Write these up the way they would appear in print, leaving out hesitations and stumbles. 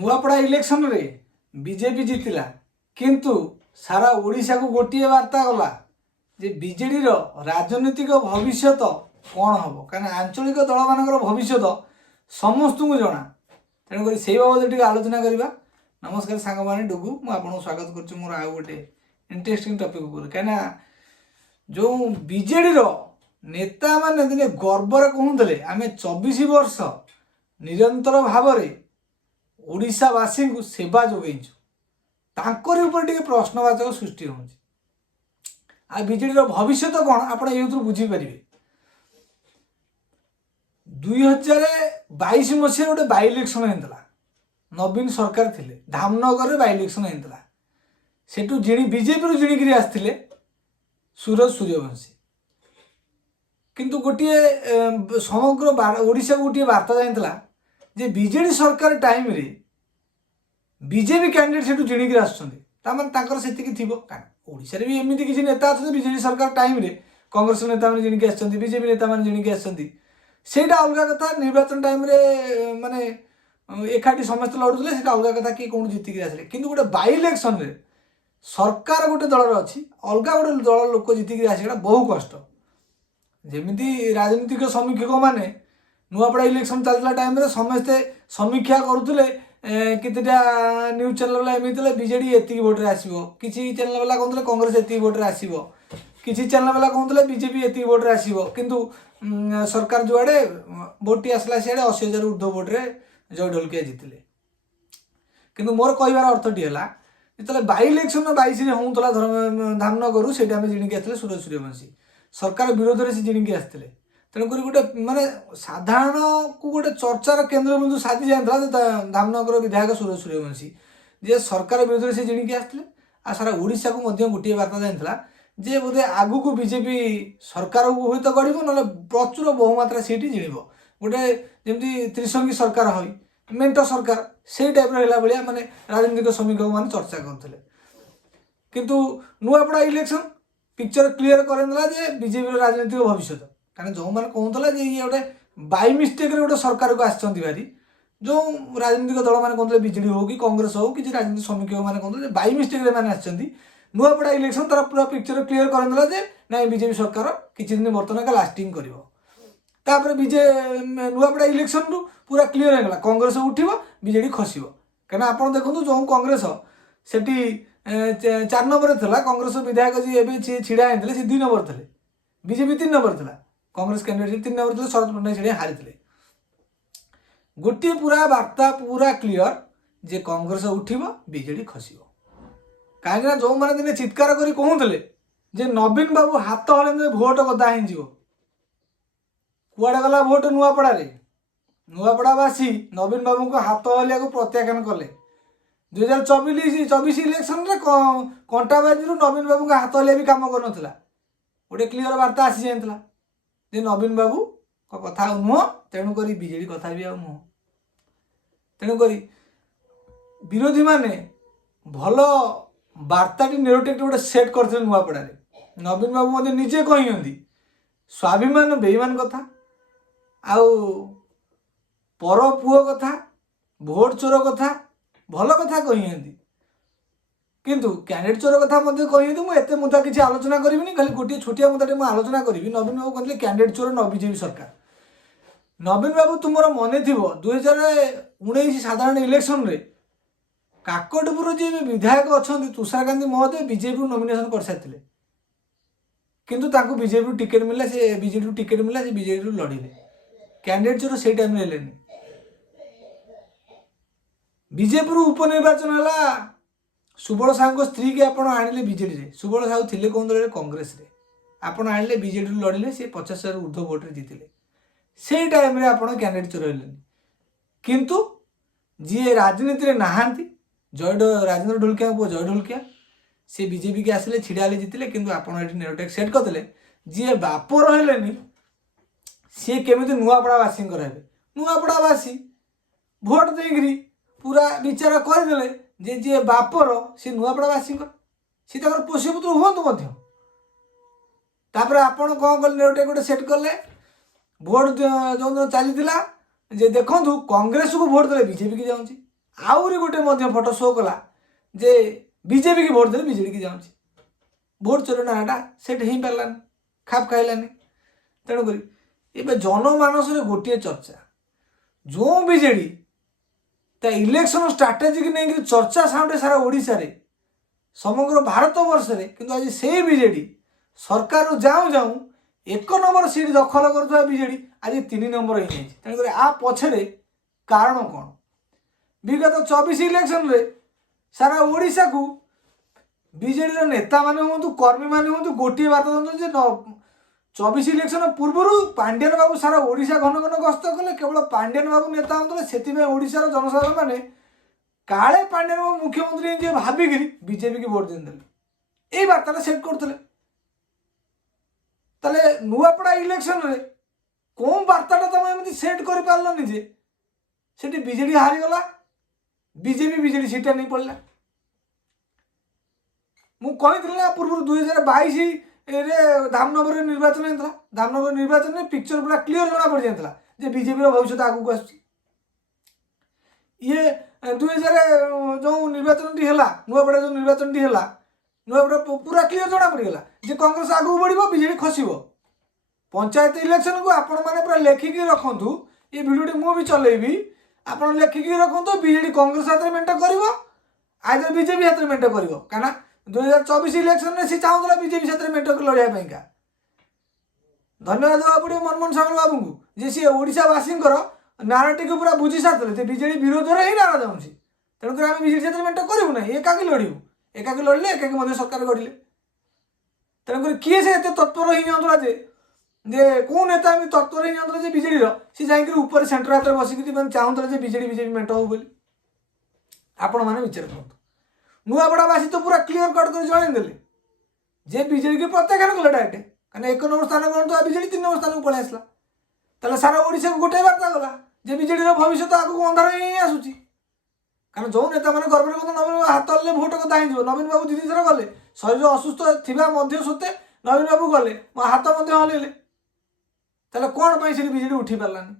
Nuapada election रे BJP जीतिला किंतु सारा ओडिशा को गोटे वार्ता गला जे बीजेडी रो राजनीतिक भविष्य कौन हम कहीं आंचलिक दल मान भविष्य समस्त को जना तेणुक से बाबद टे आलोचना करवा। नमस्कार सांग माने डुगु मुझे स्वागत कर मोर आउ गोटे इंटरेस्टिंग टॉपिक उपर कहीं जो बीजेडी रो नेता माने दिने गर्वर कहते आम 24 वर्ष निरंतर भाव में ओडिशावासी को सेवा जोगेचु तांकरी ऊपर टे प्रश्नवाचक सृष्टि हो बीजेडी रो भविष्य कौन आप बुझीपारे। 2022 मसीह गोटे बाई इलेक्शन होता नवीन सरकार थिले धामनगर बाई इलेक्शन होता सेठू जिणी बीजेपी जिणिकी आसते सूरज सूर्यवंशी किंतु गोटे समग्र ओडिशा को गोटे वार्ता जाता जे बीजेडी सरकार टाइम रे बीजेपी कैंडिडेट से जिणिकी आसती थी ओडिशा रे भी एमती किसी नेता अच्छा बीजेडी सरकार टाइम रे कांग्रेस नेता मैंने जिणिकी आसती बीजेपी नेता मैंने जिणिकी आसती सेटा अलग कथा निर्वाचन टाइम रे माने एकाठी समस्त लड़ुले से अलग कथा कि कौन जीतिक आसे कि गोटे बाई इलेक्शन रे सरकार गोटे दलर अच्छी अलग गोटे दल लोक जीतिक आसे बहु कष्ट जमी राजनीतिक समीक्षक मैंने नुआपड़ा इलेक्शन चलता टाइम रे समस्ते समीक्षा करुले कितटा न्यूज चैनल वाला एमती बीजेडी एतिक भोट्रे आसो किसी चैनल वाला कहते कांग्रेस एतिक भोट्रे आसो किसी चैनल वाला कहते बीजेपी एतिक भोट्रे आसो किंतु सरकार जुआड़े भोटी आसला सियाड़े 80,000 ऊर्ध्व भोट्रे जय ढोलकिया जीतिले किंतु मोर कहबार अर्थटी है जो बाई इलेक्शन 22 होता धामनगर से जिणिकी आसते सूरज सूर्यवंशी सरकार विरोध में से जिणिकी आसते तेणुक गोटे माने साधारण को गोटे चर्चार केन्द्र बिंदु साधि जाता धामनगर विधायक सूरज सूर्यवंशी जे सरकार विरोध में से जिणिकी आसते आ सारा ओडिशा को गोटे वार्ता जाता जे बोधे आगु को बीजेपी सरकार को हूँ तो गढ़ ना प्रचुर बहुमात्रा सीट जिणब गोटे जमी त्रिशंगी सरकार हई मेंट सरकार से टाइप रहा भाया माने राजनीतिक समीक्षक मैंने चर्चा करते किंतु नुआपड़ा इलेक्शन पिक्चर क्लीयर करदेला जे बीजेपी राजनीतिक भविष्य कहीं जो मैंने कहते जे ये गोटे बाई मिस्टेक गोटे सरकार को आसती भारी जो राजनीतिक दल मैंने कहते बीजेडी हो कि कांग्रेस हो कि राजनीतिक समीक्षक मैंने कहते बाई मिस्टेक मैंने आसती नुआपड़ा इलेक्शन तार पूरा पिक्चर क्लीयर करदेला जे ना बीजेपी सरकार किसी दिन बर्तमान का लास्टिंग कर नुआपड़ा इलेक्शन रु पूरा क्लीयर होगा कांग्रेस उठिब बीजेडी खसब कहीं आप देखो जो कांग्रेस से 4 नंबर था कांग्रेस विधायक जी छिड़ा होते सी 2 नंबर थे बीजेपी 3 नंबर था कांग्रेस कैंडिडेट 3 नंबर थे शरद पट्टनायक छिड़ा हारी गोटे पूरा वार्ता पूरा क्लीयर जे कांग्रेस उठिब बीजेडी खसब कहीं जो मैंने दिने चित्कार कर कहते जे नवीन बाबू हाथ हले भोट गदा हो कुआड़े गला भोट नुआपड़ा नुआपड़ावासी नवीन बाबू को हाथ हलिया को प्रत्याख्यान कले 2024 इलेक्शन रे कंटाबाजी नवीन बाबू का हाथ हलिया भी कम कर गोटे क्लीयर वार्ता आसी जाता जे नवीन बाबू कथा नुह तेणुक बीजेडी कथा भी नुह तेणुक विरोधी माने भल वार्ताटी नेरोटिव गोटे सेट करते नुआपड़ा नवीन बाबू मत निजे कहते स्वाभिमान बेईमान कथा आउ पर पुओ कथा भोट चोर कथा भल कथा कहते किंतु कैंडिडेट चोर कथा कहते मुझे मुद्दा किसी आलोचना करी खाली गोटे छोटिया मुद्दाटे मुझे आलोचना करी नवीन बाबू कहते कैंडिडेट चोर न बीजेपी सरकार नवीन बाबू तुम मन थी 2019 साधारण इलेक्शन रे काकटपुर जी विधायक अच्छा तुषार गांधी महोदय बीजेपी नॉमिनेशन कर सारी किंतु बीजेपी टिकेट मिला से बीजेडी टिकेट मिला से बीजेडी लड़े कैंडिडेट चोर से टाइम ले बीजेपी उपनिर्वाचन है सुबल साहू स्त्री के आप आनिले बीजेडी रे सुबल साहू थे कौन दल कांग्रेस रे आप आनिले बीजेडी लड़े सी 50,000 ऊर्ध्व भोट्रे जीतिले से टाइम रे आप कैंडिडेट चोर हेले किंतु जी राजनीति रे नहांती राजेन्द्र ढोलकिया पुओ जय ढोलकिया सी बीजेपी के आसिले छिड़ा जीतिले किंतु आप नेरोटेक सेट करदे जी बाप रही सी केमी नुआपड़ावासी नुआपड़ावासी भोट देकरी पूरा विचार करदे जे जी बापर सी नुआपड़ावासी सी पोषपुत्र हूँ आपण कौन कले नेरोटेक गोटे सेट कले भोट जो चली जे देखु कांग्रेस को भोट देले बीजेपी की जाऊँगी आउरी गोटे फोटो शो कला जे बीजेपी की भोट देले बीजेडी की जाऊँगी भोट चोरी नाटा सेट हो पारानी खाप खाइलानी तेणुक ए जनमानस गोटे चर्चा जो बीजेडी इलेक्शन स्ट्राटेजी की नहीं चर्चा साउंड सारा ओडिशा रे समग्र भारत वर्ष रे किंतु आज से बीजेडी सरकार जाऊँ जाऊँ 1 नंबर सीट दखल कर बीजेडी आज 3 नंबर हो तेणुक आ पछरे कारण कौन विगत 24 इलेक्शन रे सारा ओडिशा को बीजेडी नेता माने हूँ कर्मी माने हूँ गोटे बात जे 24 इलेक्शन पूर्व पांड्यान बाबू सारा ओडिशा घन घन गस्त कले केवल पांड्यान बाबू नेता होते से ओडिशार जनसाधारण मैंने काले पांड्यान बाबू मुख्यमंत्री जे भाविकी बीजेपी की भोट देते यही बार्ता सेट करते नुआपड़ा इलेक्शन रे कौन बार्ता तुम एमती सेट कर पार्लनि जे सेठी बीजेडी हारीगला बीजेपी सीटा नहीं पड़ला मुझे ना पूर्व 2022 धामनगर निर्वाचन होता धामनगर निर्वाचन में पिक्चर पूरा क्लीयर जना पड़ जाता जे बीजेपी भविष्य आगू आस ये 2000 जो निर्वाचन टी है नुआपड़ा जो निर्वाचन टी है नुआपड़ा पूरा क्लीयर जना पड़गला जे कांग्रेस आगू बढ़ बीजेडी खसब पंचायत इलेक्शन को आपण मैंने पूरा लेखिकी रखु ये भिडियो मुझे चलेबी आप लेखिकी रखु बीजेडी कांग्रेस हाथ में मेंट कर आदर बीजेपी हाथ में मेंट कर कहीं 2024 इलेक्शन में सी चाहूला बीजेपी साथ मेंट लड़ाई का धन्यवाद देवा पड़ो मनमोहन सामल बाबू को जे सी ओडावासी नाराटी को पूरा बुझी सारे बीजेडी विरोध में ही नारा जाऊँगी तेणुक आम बीजेडी साथ मेंट करूँ ना एकाकी लड़ू एकाकी लड़ले एकाकी सरकार गढ़ले तेणुक किए से तत्पर ही जाऊला जे कौ नेता एम तत्पर ही जाऊला बीजेडी सी जाकर ऊपर सेंटर हाथ में बसिक चाहूला बीजेडी मेंट हो बोली आपण मैंने विचार करूँ नुआपड़ावासी तो पूरा क्लीयर कट कर जनईदे जे बीजेडी की प्रत्याख्यान कले डायरेक्ट कहीं 1 नंबर स्थान गण बीजेडी 3 नंबर स्थान को पलि आसला ताले सारा ओडिशा को गोटे बार्ता गला जे बीजेडी भविष्य आगे अंधार ही आसूची कारण जो नेता मैंने गर्व कहते नवीन बाबू हाथ हल्ले भोट कथा ही नवीन बाबू 2 थर गले शरीर असुस्थ थिबा सत्वे नवीन बाबू गले मो हाथ हल्ले ताले कौन से बीजेडी उठी पारानी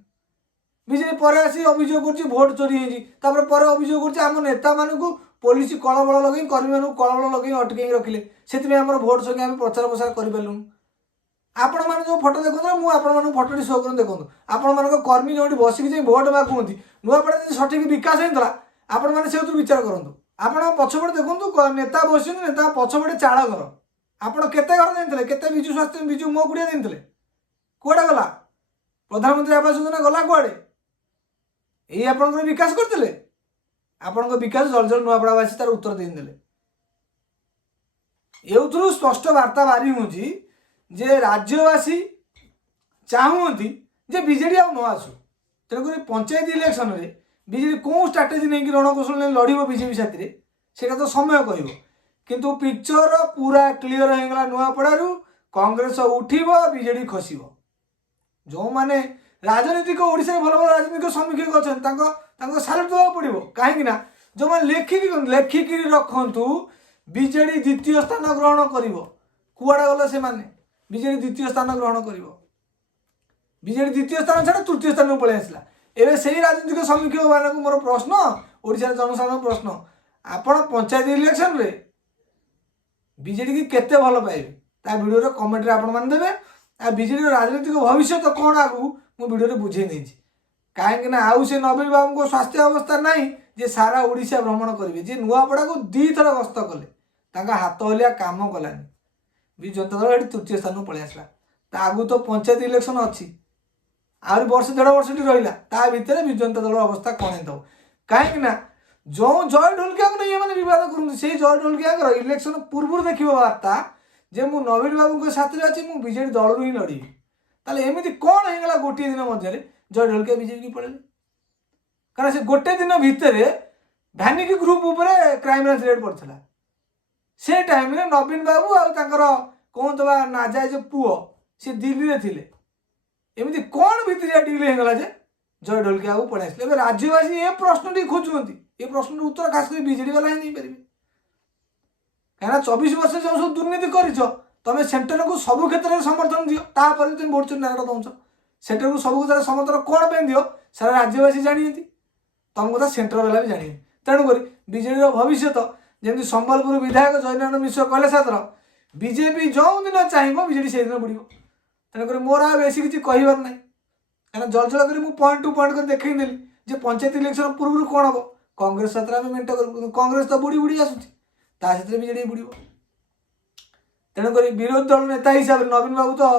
बीजेडी पर आसी अभियोग कर भोट चोरी होपर अभियोग कर नेता मानू पुलिस कलबल लगे कर्मी मानू कलबल लगे अटकई रखिले से भोट संगे आम प्रचार प्रसार करूँ आपण मैंने जो फोटो देखते मुझे फोटो शो कर देखो आपण मान कर्मी जो बसिक भोट मागुँच नुआपड़ा सठिक विकास होता आपण मैंने से विचार करूँ आप पछपटे देखूँ नेता बस नेता पछपटे चाड़ घर आपड़ केते घर देते केते विजु स्वास्थ्य विजु मो गुड़िया देते कौड़ा गला प्रधानमंत्री आवास योजना गला कौड़े यही आप विकास करते आपण विकास जल जल नुआपड़ावासी तार उत्तर देदेले ये स्पष्ट वार्ता बारी हूँ जे राज्यवासी चाहती जे बीजेडी आ न आसू तेणुक पंचायत इलेक्शन में बीजेडी कौन स्ट्राटेजी नहीं रणकौशल लड़ बीजेपी साथी से तो समय कह किंतु पिक्चर पूरा क्लीयर होगा नुआपड़ू कांग्रेस उठिब बीजेडी खसब जो मैंने राजनीतिक ओडिशा भल भल राजनीतिक समीक्षक अच्छा सालुट देवा पड़ो कहीं जो मैंने लेखिकी रखु बीजेडी द्वितीय स्थान ग्रहण कर कुआड़ा गले से बीजेडी द्वितीय स्थान ग्रहण कर बीजेडी द्वितीय स्थान छाड़ तृतीय स्थान को पलि आसला एवं से राजनीतिक समीक्षक मान मोर प्रश्न ओडिशा जनसाधारण प्रश्न आपण पंचायत इलेक्शन रे बीजेडी की केते भल पाइबे ता वीडियो कमेंट रे आपण मान देबे आ बीजेडी राजनीतिक भविष्य तो कौन आगू मु वीडियो बुझे नहीं कहीं आउ से नवीन बाबू को स्वास्थ्य अवस्था नहीं जे सारा ओडिशा भ्रमण करेंगे जे नुआपड़ा को 2 थर गस्त कले हाथ हलिया काम कलानी विजु जनता दल ये तृतीय स्थान को पलि आसला आगू तो पंचायत इलेक्शन अच्छी आहरी वर्ष 1.5 वर्ष रहा ता भितर विजु जनता दल अवस्था कौन हो कहीं जो जय ढोलकिया को नहीं मैंने बद कर जय ढोलकिया इलेक्शन पूर्व देखिए वार्ता जे मु नवीन बाबू साथ में अच्छी मुझे बीजेडी दल ही लड़ी ताले एमती कौन होगा गोटे दिन मध्य जय ढोलकिया बीजेपी की पड़े कारण से गोटे दिन भितर भैनिकी ग्रुप उपरे क्राइमब्रांच रेड पड़ता से टाइम नवीन बाबू आर कौन तो नाजायज पुओ सी दिल्ली में थे एमती कौन भितर डिल होगा जे जय ढोलकिया को पड़े आसले राज्यवासी ये प्रश्न टी खोजुंट ये प्रश्न उत्तर खास कर बीजेडी वाला ही नहीं पारे कहीं 24 वर्ष जो सब दुर्नीति कर तुम सेंटर को सब क्षेत्र में समर्थन दियो तापर भोट चोरी नारा दौच सेंटर को सब समर्थन कौन पे दियो सारा राज्यवासी जानते तुम कथा सेंटर वाला भी जानी तेणुक विजेडर भविष्य जमी संबलपुर विधायक जयनारायण मिश्र कहले सातर बीजेपी जो दिन चाहिए विजेडी से दिन बुड़ तेणुक मोर आ बेसी किसी कहबार ना कहीं जल जल कर पॉइंट टू पॉइंट कर देखी जे पंचायत इलेक्शन पूर्व कौन हम कांग्रेस साथ आम मेट कर कांग्रेस तो बुड़ी बुड़ी आसूसी विजेडी बुड़ तेणुक विरोधी दल नेता हिसाब से नवीन बाबू तो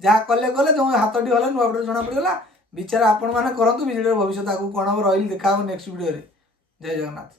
जहाँ कले कले जो हाथटी हला नुआ पटे जना पड़गला विचार आपण मैंने करूँ विजेडर भविष्य आगे कौन हम रही देखा नेक्स्ट वीडियो जय जगन्नाथ।